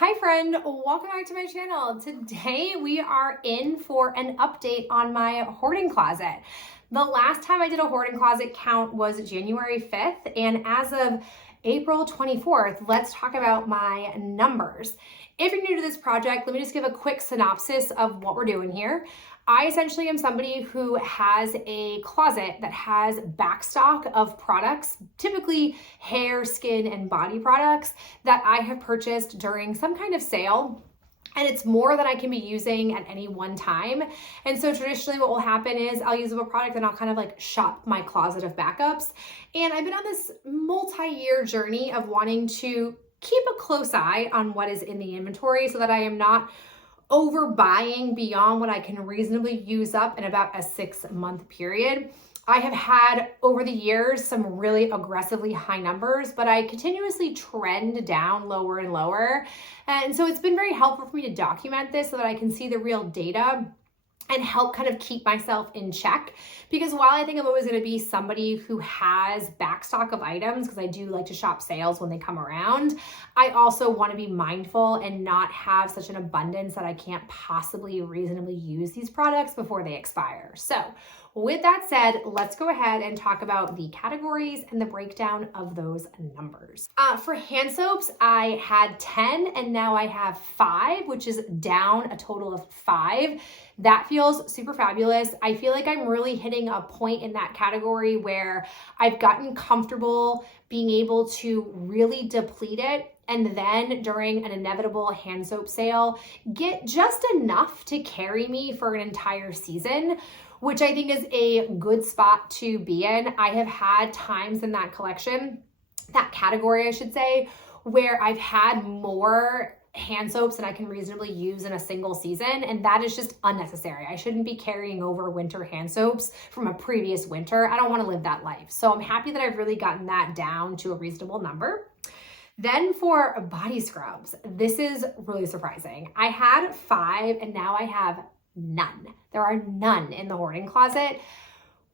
Hi friend, welcome back to my channel. Today we are in for an update on my hoarding closet. The last time I did a hoarding closet count was January 5th, and as of April 24th, let's talk about my numbers. If you're new to this project, let me just give a quick synopsis of what we're doing here. I essentially am somebody who has a closet that has backstock of products, typically hair, skin, and body products that I have purchased during some kind of sale. And it's more than I can be using at any one time. And so traditionally what will happen is I'll use a product and I'll kind of like shop my closet of backups. And I've been on this multi-year journey of wanting to keep a close eye on what is in the inventory so that I am not overbuying beyond what I can reasonably use up in about a 6-month period. I have had over the years some really aggressively high numbers, but I continuously trend down lower and lower. And so it's been very helpful for me to document this so that I can see the real data and help kind of keep myself in check. Because while I think I'm always going to be somebody who has backstock of items, because I do like to shop sales when they come around, I also want to be mindful and not have such an abundance that I can't possibly reasonably use these products before they expire. So with that said, let's go ahead and talk about the categories and the breakdown of those numbers. For hand soaps, I had 10 and now I have 5, which is down a total of 5. That feels super fabulous. I feel like I'm really hitting a point in that category where I've gotten comfortable being able to really deplete it, and then during an inevitable hand soap sale, get just enough to carry me for an entire season, which I think is a good spot to be in. I have had times in that collection, that category I should say, where I've had more hand soaps than I can reasonably use in a single season, and that is just unnecessary. I shouldn't be carrying over winter hand soaps from a previous winter. I don't want to live that life. So I'm happy that I've really gotten that down to a reasonable number. Then for body scrubs, this is really surprising. I had 5 and now I have none. There are none in the hoarding closet,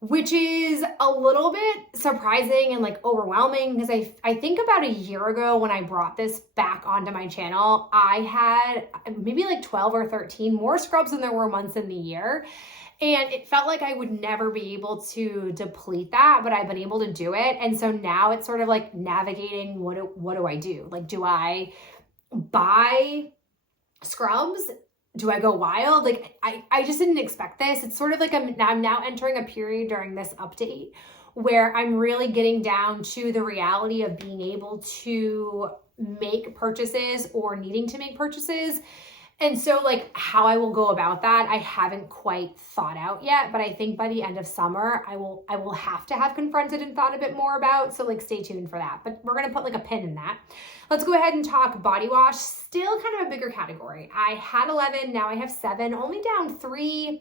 which is a little bit surprising and like overwhelming because I think about a year ago when I brought this back onto my channel, I had maybe like 12 or 13 more scrubs than there were months in the year. And it felt like I would never be able to deplete that, but I've been able to do it. And so now it's sort of like navigating what do I do? Like, do I buy scrubs? Do I go wild? Like, I just didn't expect this. It's sort of like I'm now entering a period during this update where I'm really getting down to the reality of being able to make purchases or needing to make purchases. And so like how I will go about that, I haven't quite thought out yet, but I think by the end of summer, I will have to have confronted and thought a bit more about. So like stay tuned for that, but we're going to put like a pin in that. Let's go ahead and talk body wash. Still kind of a bigger category. I had 11, now I have 7, only down 3.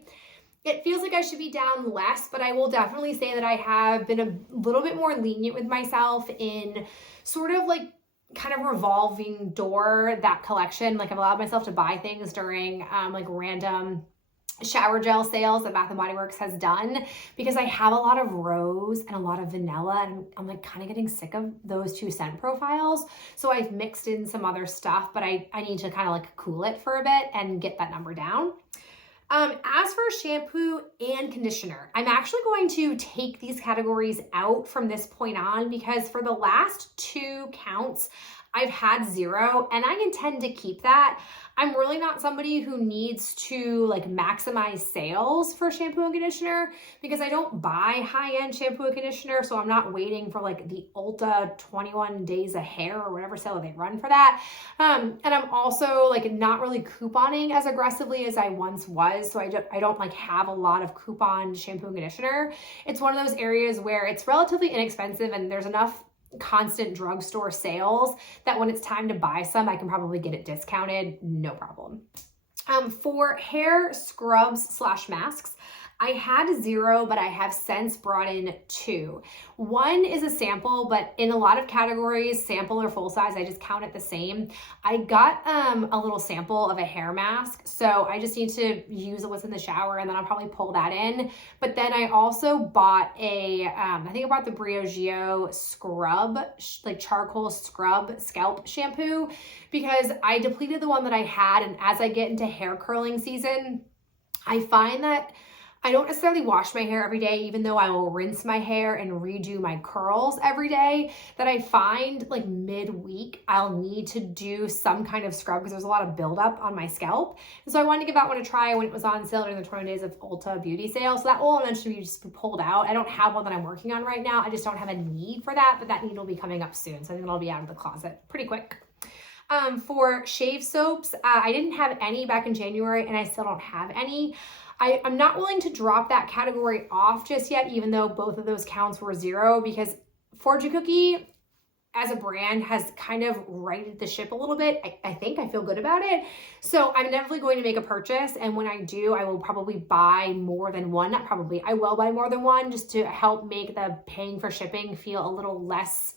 It feels like I should be down less, but I will definitely say that I have been a little bit more lenient with myself in sort of like kind of revolving door that collection. Like I've allowed myself to buy things during like random shower gel sales that Bath & Body Works has done because I have a lot of rose and a lot of vanilla, and I'm like kind of getting sick of those 2 scent profiles. So I've mixed in some other stuff, but I need to kind of like cool it for a bit and get that number down. As for shampoo and conditioner, I'm actually going to take these categories out from this point on because for the last 2 counts, I've had 0 and I intend to keep that. I'm really not somebody who needs to like maximize sales for shampoo and conditioner because I don't buy high-end shampoo and conditioner. So I'm not waiting for like the Ulta 21 days of hair or whatever sale they run for that. And I'm also like not really couponing as aggressively as I once was. So I don't like have a lot of coupon shampoo and conditioner. It's one of those areas where it's relatively inexpensive and there's enough constant drugstore sales that when it's time to buy some, I can probably get it discounted, no problem. For hair scrubs / masks, I had 0, but I have since brought in 2. 1 is a sample, but in a lot of categories, sample or full size, I just count it the same. I got a little sample of a hair mask, so I just need to use what's in the shower, and then I'll probably pull that in. But then I also bought I think I bought the Briogeo scrub, like charcoal scrub scalp shampoo, because I depleted the one that I had, and as I get into hair curling season, I find that I don't necessarily wash my hair every day, even though I will rinse my hair and redo my curls every day, that I find like midweek, I'll need to do some kind of scrub because there's a lot of buildup on my scalp. And so I wanted to give that one a try when it was on sale during the 20 days of Ulta beauty sale. So that will eventually just be pulled out. I don't have one that I'm working on right now. I just don't have a need for that, but that need will be coming up soon. So I think it'll be out of the closet pretty quick. For shave soaps, I didn't have any back in January, and I still don't have any. I'm not willing to drop that category off just yet, even though both of those counts were 0, because Fortune Cookie as a brand has kind of righted the ship a little bit. I think I feel good about it. So I'm definitely going to make a purchase. And when I do, I will probably buy more than one. Not probably, I will buy more than one just to help make the paying for shipping feel a little less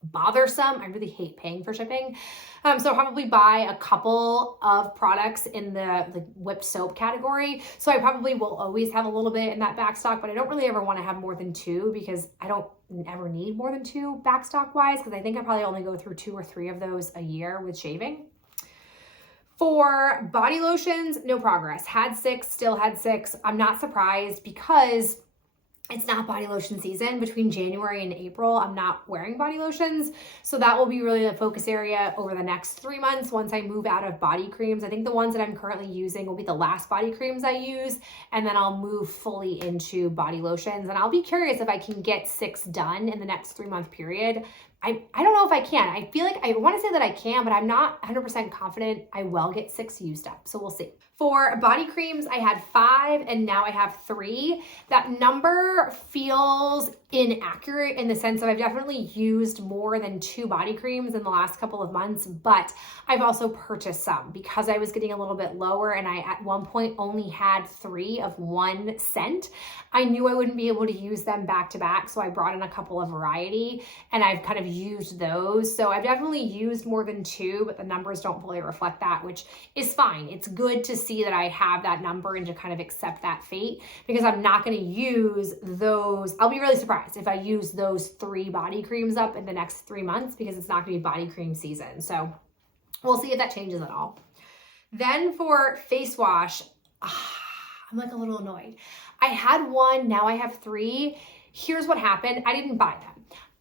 bothersome. I really hate paying for shipping. So I'll probably buy a couple of products in the whipped soap category. So I probably will always have a little bit in that back stock, but I don't really ever want to have more than 2 because I don't ever need more than 2 back stock wise, because I think I probably only go through 2 or 3 of those a year with shaving. For body lotions, no progress. Had 6, still had 6. I'm not surprised because it's not body lotion season. Between January and April, I'm not wearing body lotions. So that will be really the focus area over the next 3 months once I move out of body creams. I think the ones that I'm currently using will be the last body creams I use, and then I'll move fully into body lotions. And I'll be curious if I can get 6 done in the next 3-month period. I don't know if I can. I feel like I want to say that I can, but I'm not 100% confident I will get 6 used up. So we'll see. For body creams, I had 5 and now I have 3. That number feels inaccurate in the sense that I've definitely used more than 2 body creams in the last couple of months, but I've also purchased some because I was getting a little bit lower and I at one point only had 3 of one scent. I knew I wouldn't be able to use them back to back, so I brought in a couple of variety and I've kind of used those. So I've definitely used more than 2, but the numbers don't fully reflect that, which is fine. It's good to see that I have that number and to kind of accept that fate, because I'm not going to use those. I'll be really surprised if I use those 3 body creams up in the next 3 months, because it's not going to be body cream season. So we'll see if that changes at all. Then for face wash, I'm like a little annoyed. I had 1, now I have 3. Here's what happened. I didn't buy them.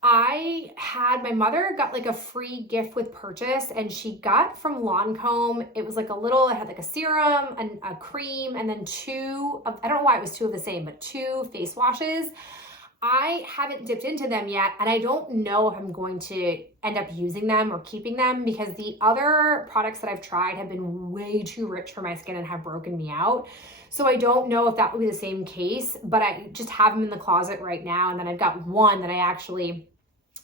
My mother got like a free gift with purchase, and she got from Lancome. It was like it had like a serum and a cream, and then 2 of, I don't know why it was 2 of the same, but 2 face washes. I haven't dipped into them yet, and I don't know if I'm going to end up using them or keeping them, because the other products that I've tried have been way too rich for my skin and have broken me out. So I don't know if that will be the same case, but I just have them in the closet right now. And then I've got 1 that I actually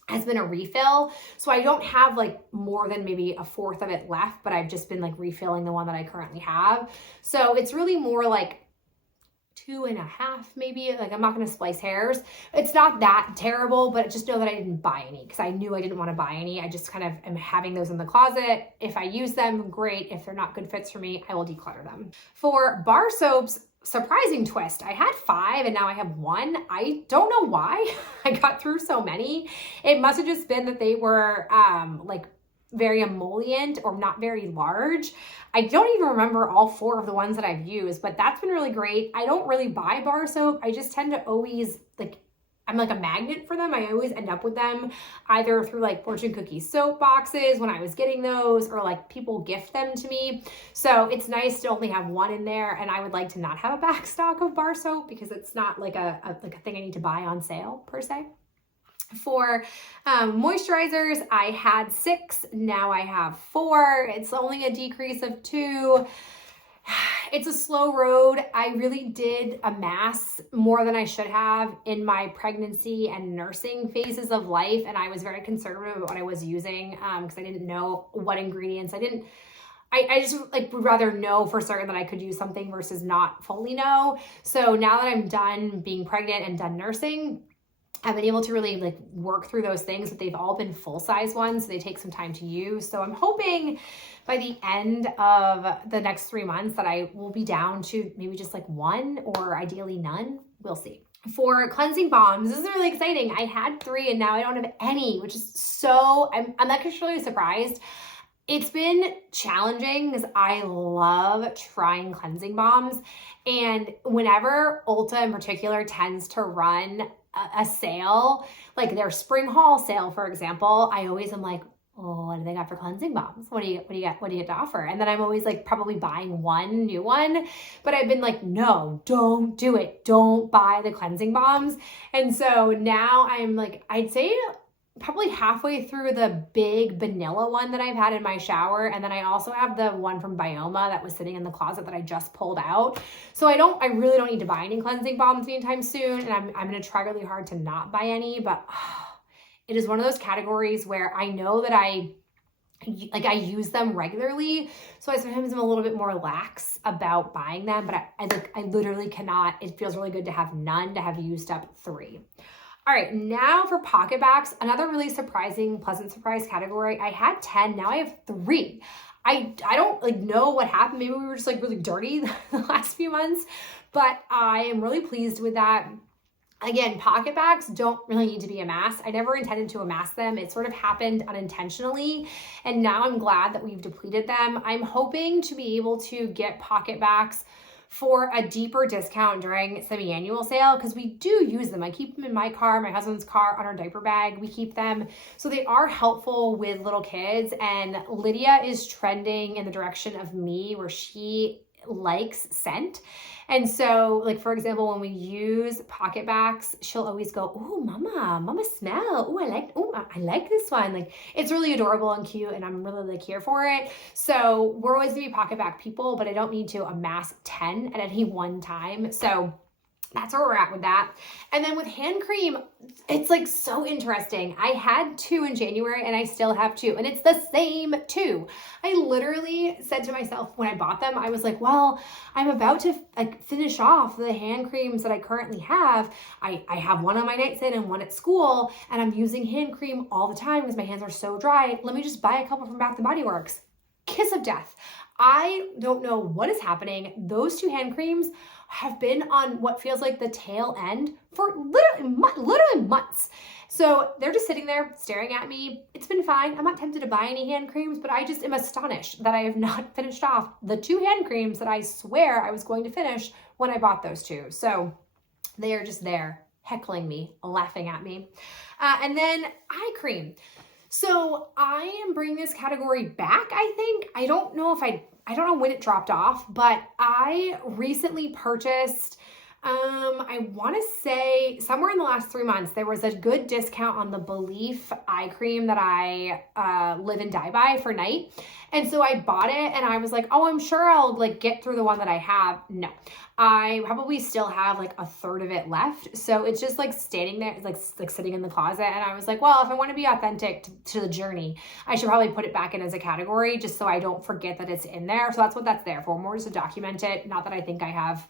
has been a refill. So I don't have like more than maybe a 1/4 of it left, but I've just been like refilling the one that I currently have. So it's really more like 2.5 maybe. Like, I'm not going to splice hairs. It's not that terrible, but just know that I didn't buy any because I knew I didn't want to buy any. I just kind of am having those in the closet. If I use them, great. If they're not good fits for me, I will declutter them. For bar soaps, surprising twist. I had 5 and now I have 1. I don't know why I got through so many. It must have just been that they were like very emollient or not very large. I don't even remember all 4 of the ones that I've used, but that's been really great. I don't really buy bar soap. I just tend to always I'm like a magnet for them. I always end up with them either through like Fortune Cookie soap boxes when I was getting those, or like people gift them to me. So it's nice to only have 1 in there, and I would like to not have a back stock of bar soap because it's not like a thing I need to buy on sale per se. For moisturizers, I had 6, now I have 4. It's only a decrease of 2. It's a slow road. I really did amass more than I should have in my pregnancy and nursing phases of life, and I was very conservative about what I was using because I didn't know what ingredients. I just like would rather know for certain that I could use something versus not fully know. So now that I'm done being pregnant and done nursing, I've been able to really like work through those things, but they've all been full-size ones. So they take some time to use. So I'm hoping by the end of the next 3 months that I will be down to maybe just like one or ideally none. We'll see. For cleansing balms, this is really exciting. I had 3 and now I don't have any, which is so, I'm actually surprised. It's been challenging because I love trying cleansing balms. And whenever Ulta in particular tends to run a sale, like their spring haul sale, for example, I always am like, oh, what do they got for cleansing balms? What do you get to offer? And then I'm always like probably buying one new one, but I've been like, no, don't do it. Don't buy the cleansing balms. And so now I'm like, I'd say probably halfway through the big vanilla one that I've had in my shower. And then I also have the one from Bioma that was sitting in the closet that I just pulled out. So I really don't need to buy any cleansing balms anytime soon. And I'm going to try really hard to not buy any, but it is one of those categories where I know that I use them regularly. So I sometimes am a little bit more lax about buying them, but I literally cannot. It feels really good to have none, to have used up 3. All right, now for PocketBacs, another really surprising, pleasant surprise category. I had 10, now I have 3. I don't like know what happened. Maybe we were just like really dirty the last few months, but I am really pleased with that. Again, PocketBacs don't really need to be amassed. I never intended to amass them. It sort of happened unintentionally, and now I'm glad that we've depleted them. I'm hoping to be able to get PocketBacs for a deeper discount during semi-annual sale because we do use them. I keep them in my car, my husband's car, on our diaper bag. We keep them. So they are helpful with little kids, and Lydia is trending in the direction of me where she likes scent. And so, like, for example, when we use PocketBacs, she'll always go, "Oh, mama smell. Oh, I like this one." Like, it's really adorable and cute, and I'm really like here for it. So we're always gonna be PocketBac people, but I don't need to amass 10 at any one time. So that's where we're at with that. And then with hand cream, it's like so interesting. I had 2 in January and I still have 2, and it's the same 2. I literally said to myself when I bought them, I was like, well, I'm about to like finish off the hand creams that I currently have. I have one on my nightstand and one at school, and I'm using hand cream all the time because my hands are so dry. Let me just buy a couple from Bath & Body Works. Kiss of death. I don't know what is happening. Those 2 hand creams have been on what feels like the tail end for literally months. So they're just sitting there staring at me. It's been fine. I'm not tempted to buy any hand creams, but I just am astonished that I have not finished off the 2 hand creams that I swear I was going to finish when I bought those 2. So they are just there heckling me, laughing at me. And then eye cream. So I am bringing this category back, I think. I don't know when it dropped off, but I recently purchased, I want to say somewhere in the last 3 months, there was a good discount on the Belief eye cream that I live and die by for night. And so I bought it and I was like, oh, I'm sure I'll like get through the one that I have. No, I probably still have like a third of it left. So it's just like standing there, like sitting in the closet. And I was like, well, if I want to be authentic to the journey, I should probably put it back in as a category just so I don't forget that it's in there. So that's what that's there for, more just to document it. Not that I think I have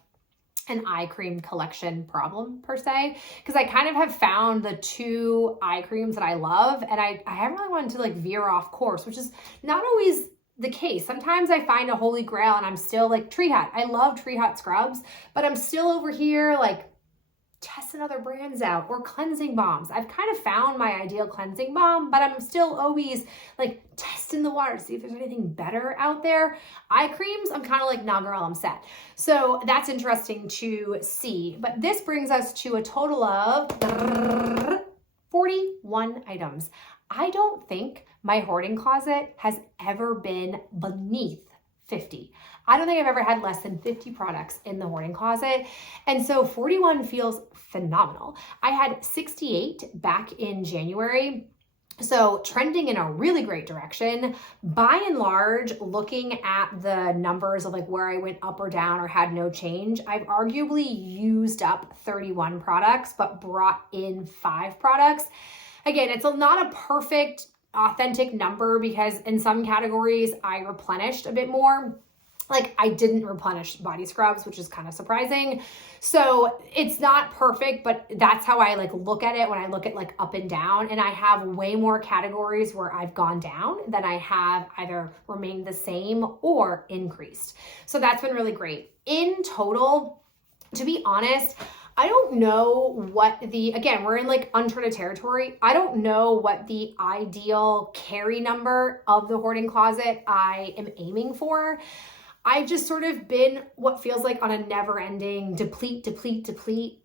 an eye cream collection problem per se, because I kind of have found the 2 eye creams that I love, and I haven't really wanted to like veer off course, which is not always the case. Sometimes I find a holy grail and I'm still like Tree Hut. I love Tree Hut scrubs, but I'm still over here like testing other brands out, or cleansing balms. I've kind of found my ideal cleansing balm, but I'm still always like testing the water to see if there's anything better out there. Eye creams, I'm kind of like, nah girl, I'm set. So that's interesting to see. But this brings us to a total of 41 items. I don't think my hoarding closet has ever been beneath 50. I don't think I've ever had less than 50 products in the hoarding closet. And so 41 feels phenomenal. I had 68 back in January. So trending in a really great direction. By and large, looking at the numbers of like where I went up or down or had no change, I've arguably used up 31 products, but brought in 5 products. Again, it's not a perfect authentic number because in some categories I replenished a bit more. Like I didn't replenish body scrubs, which is kind of surprising. So it's not perfect, but that's how I like look at it when I look at like up and down. And I have way more categories where I've gone down than I have either remained the same or increased. So that's been really great. In total, to be honest, I don't know what again, we're in like uncharted territory. I don't know what the ideal carry number of the hoarding closet I am aiming for. I've just sort of been what feels like on a never ending deplete,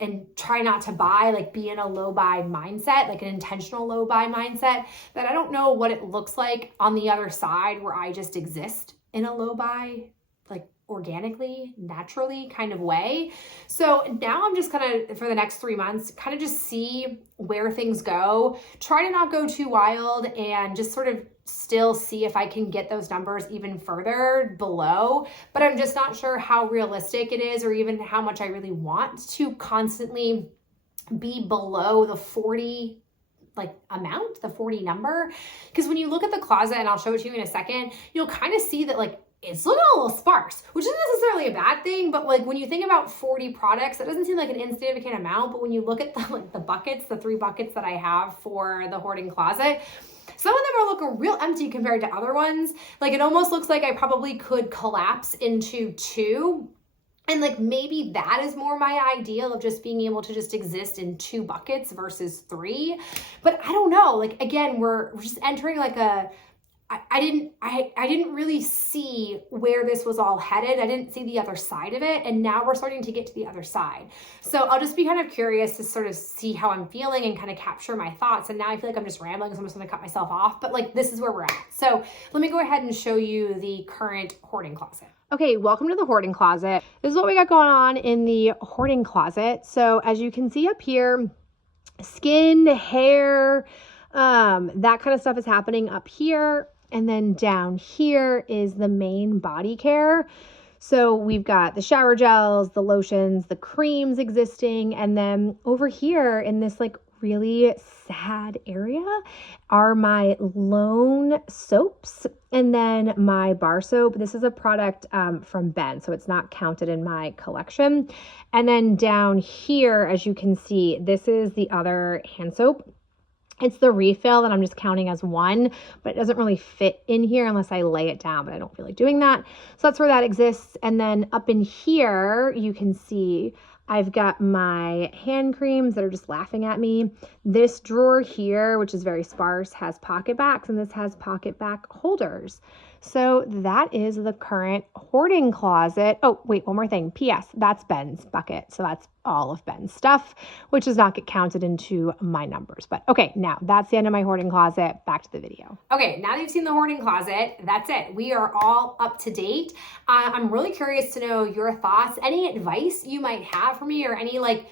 and try not to buy, like be in a low buy mindset, like an intentional low buy mindset that I don't know what it looks like on the other side where I just exist in a low buy, like organically, naturally kind of way. So now I'm just gonna, for the next 3 months, kind of just see where things go, try to not go too wild and just sort of still see if I can get those numbers even further below, but I'm just not sure how realistic it is or even how much I really want to constantly be below the 40 like amount, the 40 number. Because when you look at the closet, and I'll show it to you in a second, you'll kind of see that like it's looking a little sparse, which isn't necessarily a bad thing, but like when you think about 40 products, that doesn't seem like an insignificant amount, but when you look at the buckets, the 3 buckets that I have for the hoarding closet, some of them are looking real empty compared to other ones. Like it almost looks like I probably could collapse into 2. And like maybe that is more my ideal of just being able to just exist in 2 buckets versus 3. But I don't know. Like again, we're just entering like I didn't really see where this was all headed. I didn't see the other side of it. And now we're starting to get to the other side. So I'll just be kind of curious to sort of see how I'm feeling and kind of capture my thoughts. And now I feel like I'm just rambling, so I'm just going to cut myself off. But like, this is where we're at. So let me go ahead and show you the current hoarding closet. Okay, welcome to the hoarding closet. This is what we got going on in the hoarding closet. So as you can see up here, skin, hair, that kind of stuff is happening up here. And then down here is the main body care. So we've got the shower gels, the lotions, the creams existing. And then over here in this like really sad area are my Lone soaps and then my bar soap. This is a product from Ben, so it's not counted in my collection. And then down here, as you can see, this is the other hand soap. It's the refill that I'm just counting as 1, but it doesn't really fit in here unless I lay it down, but I don't feel like doing that. So that's where that exists. And then up in here, you can see I've got my hand creams that are just laughing at me. This drawer here, which is very sparse, has pocket backs, and this has pocket back holders. So that is the current hoarding closet. Oh, wait, one more thing. P.S. That's Ben's bucket. So that's all of Ben's stuff, which does not get counted into my numbers. But okay, now that's the end of my hoarding closet. Back to the video. Okay, now that you've seen the hoarding closet, that's it. We are all up to date. I'm really curious to know your thoughts, any advice you might have for me or any like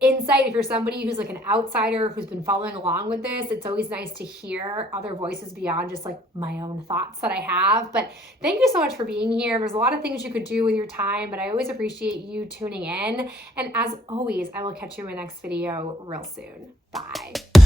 insight. If you're somebody who's like an outsider who's been following along with this, it's always nice to hear other voices beyond just like my own thoughts that I have. But thank you so much for being here. There's a lot of things you could do with your time, but I always appreciate you tuning in. And as always, I will catch you in my next video real soon. Bye.